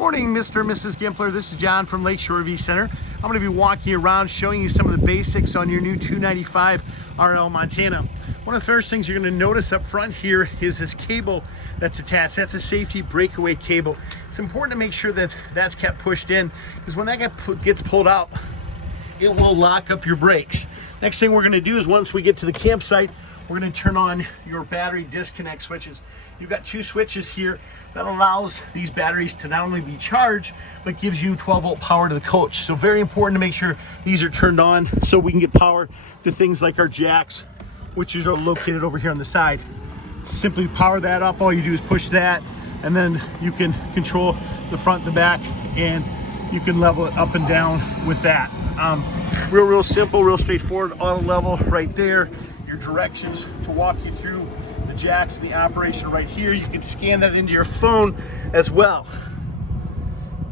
Morning, Mr. and Mrs. Gempler. This is John from Lakeshore RV Center. I'm going to be walking around showing you some of the basics on your new 295 RL Montana. One of the first things you're going to notice up front here is this cable that's attached. That's a safety breakaway cable. It's important to make sure that that's kept pushed in, because when that gets pulled out, it will lock up your brakes. Next thing we're going to do is, once we get to the campsite, we're going to turn on your battery disconnect switches. You've got two switches here that allows these batteries to not only be charged, but gives you 12-volt power to the coach. So very important to make sure these are turned on so we can get power to things like our jacks, which are located over here on the side. Simply power that up. All you do is push that, and then you can control the front, the back, and you can level it up and down with that. Real simple, real straightforward. Auto level right there. Your directions to walk you through the jacks and the operation right here. You can scan that into your phone as well.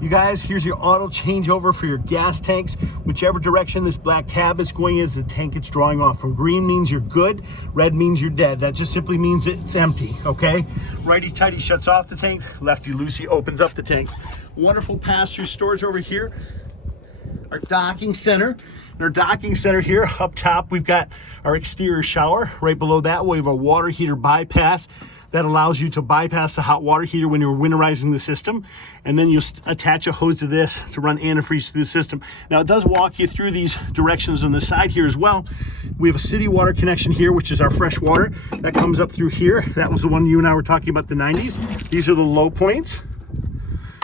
You guys, here's your auto changeover for your gas tanks. Whichever direction this black tab is going is the tank it's drawing off from. Green means you're good, red means you're dead. That just simply means it's empty, okay? Righty-tighty shuts off the tank, lefty-loosey opens up the tanks. Wonderful pass-through storage over here. Our docking center. In our docking center here, up top, we've got our exterior shower. Right below that, we have a water heater bypass that allows you to bypass the hot water heater when you're winterizing the system. And then you attach a hose to this to run antifreeze through the system. Now, it does walk you through these directions on the side here as well. We have a city water connection here, which is our fresh water. That comes up through here. That was the one you and I were talking about, the 90s. These are the low points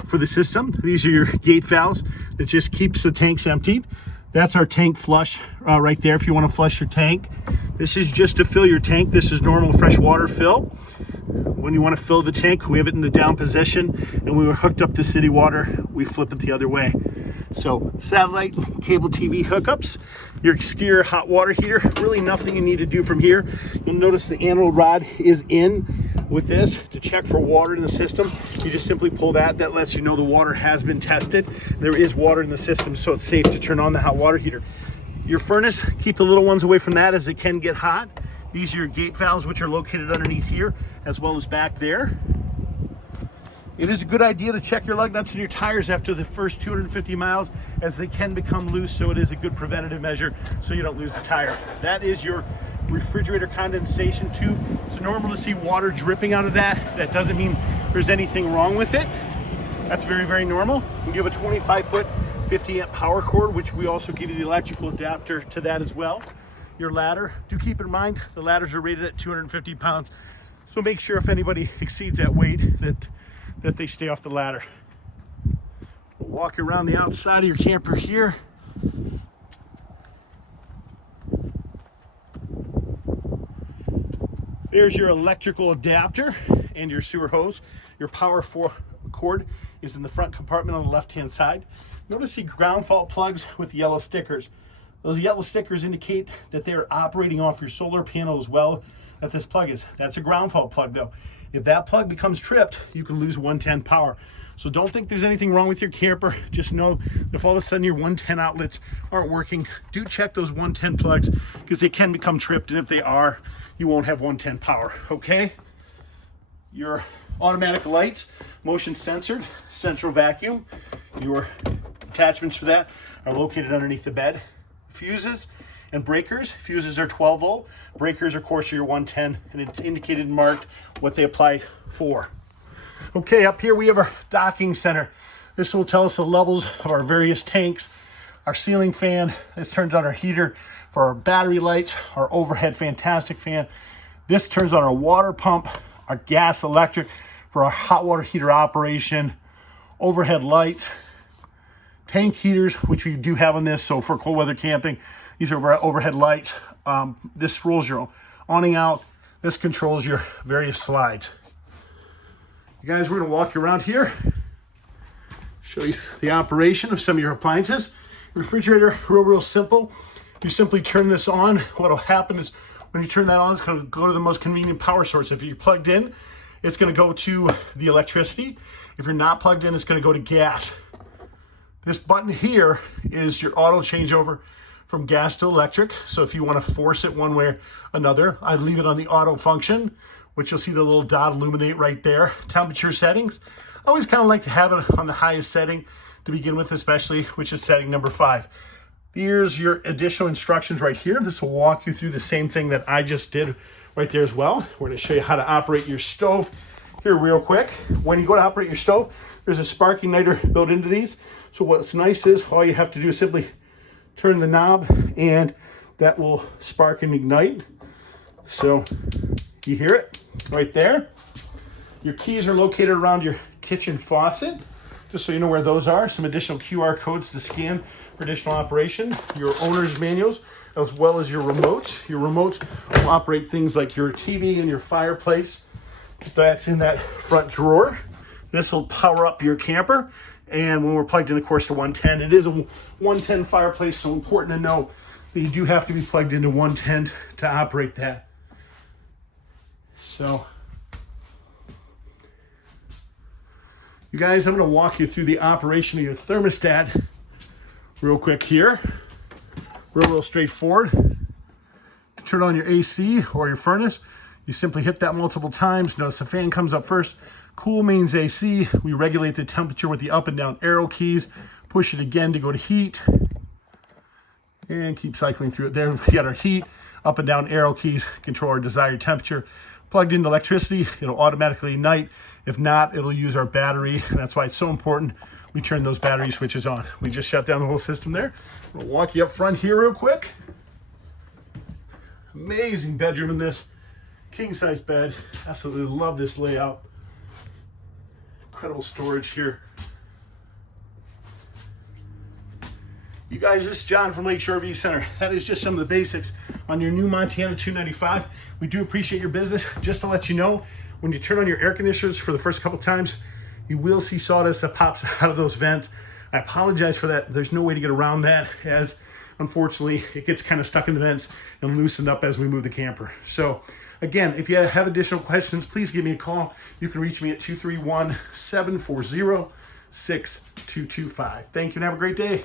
for the system. These are your gate valves that just keeps the tanks emptied. That's our tank flush right there if you want to flush your tank. This is just to fill your tank. This is normal fresh water fill. When you want to fill the tank, we have it in the down position, and we were hooked up to city water. We flip it the other way. So satellite cable TV hookups, your exterior hot water heater, really nothing you need to do from here. You'll notice the anode rod is in with this to check for water in the system. You just simply pull that. That lets you know the water has been tested. There is water in the system, so it's safe to turn on the hot water heater. Your furnace, keep the little ones away from that as it can get hot. These are your gate valves, which are located underneath here, as well as back there. It is a good idea to check your lug nuts and your tires after the first 250 miles, as they can become loose, so it is a good preventative measure so you don't lose the tire. That is your refrigerator condensation tube. It's normal to see water dripping out of that. That doesn't mean there's anything wrong with it. That's very normal. We give a 25-foot 50-amp power cord, which we also give you the electrical adapter to that as well. Your ladder, do keep in mind the ladders are rated at 250 pounds, so make sure if anybody exceeds that weight that they stay off the ladder. We'll walk around the outside of your camper here. There's your electrical adapter and your sewer hose. Your power cord is in the front compartment on the left-hand side. Notice the ground fault plugs with yellow stickers. Those yellow stickers indicate that they are operating off your solar panel as well, that this plug is. That's a ground fault plug though. If that plug becomes tripped, you can lose 110 power. So don't think there's anything wrong with your camper. Just know that if all of a sudden your 110 outlets aren't working, do check those 110 plugs, because they can become tripped, and if they are, you won't have 110 power, okay? Your automatic lights, motion censored, central vacuum. Your attachments for that are located underneath the bed. Fuses and breakers. Fuses are 12 volt. Breakers, of course, are your 110, and it's indicated and marked what they apply for. Okay, up here we have our docking center. This will tell us the levels of our various tanks. Our ceiling fan, this turns on our heater. For our battery lights, our overhead fantastic fan. This turns on our water pump, our gas electric for our hot water heater operation, overhead lights, tank heaters, which we do have on this, so for cold weather camping, these are our overhead lights. This rolls your awning out. This controls your various slides. You guys, we're gonna walk you around here, show you the operation of some of your appliances. Refrigerator, real simple. You simply turn this on. What'll happen is when you turn that on, it's gonna go to the most convenient power source. If you're plugged in, it's gonna go to the electricity. If you're not plugged in, it's gonna go to gas. This button here is your auto changeover from gas to electric. So if you want to force it one way or another, I leave it on the auto function. which you'll see the little dot illuminate right there. Temperature settings. I always kind of like to have it on the highest setting to begin with, especially, which is setting number 5. Here's your additional instructions right here. This will walk you through the same thing that I just did right there as well. We're going to show you how to operate your stove here real quick. When you go to operate your stove, there's a spark igniter built into these. So what's nice is all you have to do is simply turn the knob and that will spark and ignite. So you hear it right there. Your keys are located around your kitchen faucet, just so you know where those are. Some additional QR codes to scan for additional operation. Your owner's manuals, as well as your remotes. Your remotes will operate things like your TV and your fireplace. That's in that front drawer. This will power up your camper. And when we're plugged in, of course, to 110, it is a 110 fireplace, so important to know that you do have to be plugged into 110 to operate that. So, you guys, I'm going to walk you through the operation of your thermostat real quick here. Real straightforward. To turn on your AC or your furnace, you simply hit that multiple times. Notice the fan comes up first. Cool means AC. We regulate the temperature with the up and down arrow keys. Push it again to go to heat. And keep cycling through it. There we got our heat. Up and down arrow keys control our desired temperature. Plugged into electricity, it'll automatically ignite. If not, it'll use our battery. And that's why it's so important we turn those battery switches on. We just shut down the whole system there. We'll walk you up front here real quick. Amazing bedroom in this. King size bed. Absolutely love this layout. Incredible storage here. You guys, this is John from Lakeshore RV Center. That is just some of the basics on your new Montana 295. We do appreciate your business. Just to let you know, when you turn on your air conditioners for the first couple times, you will see sawdust that pops out of those vents. I apologize for that. There's no way to get around that, as unfortunately it gets kind of stuck in the vents and loosened up as we move the camper. So again, if you have additional questions, please give me a call. You can reach me at 231-740-6225. Thank you and have a great day.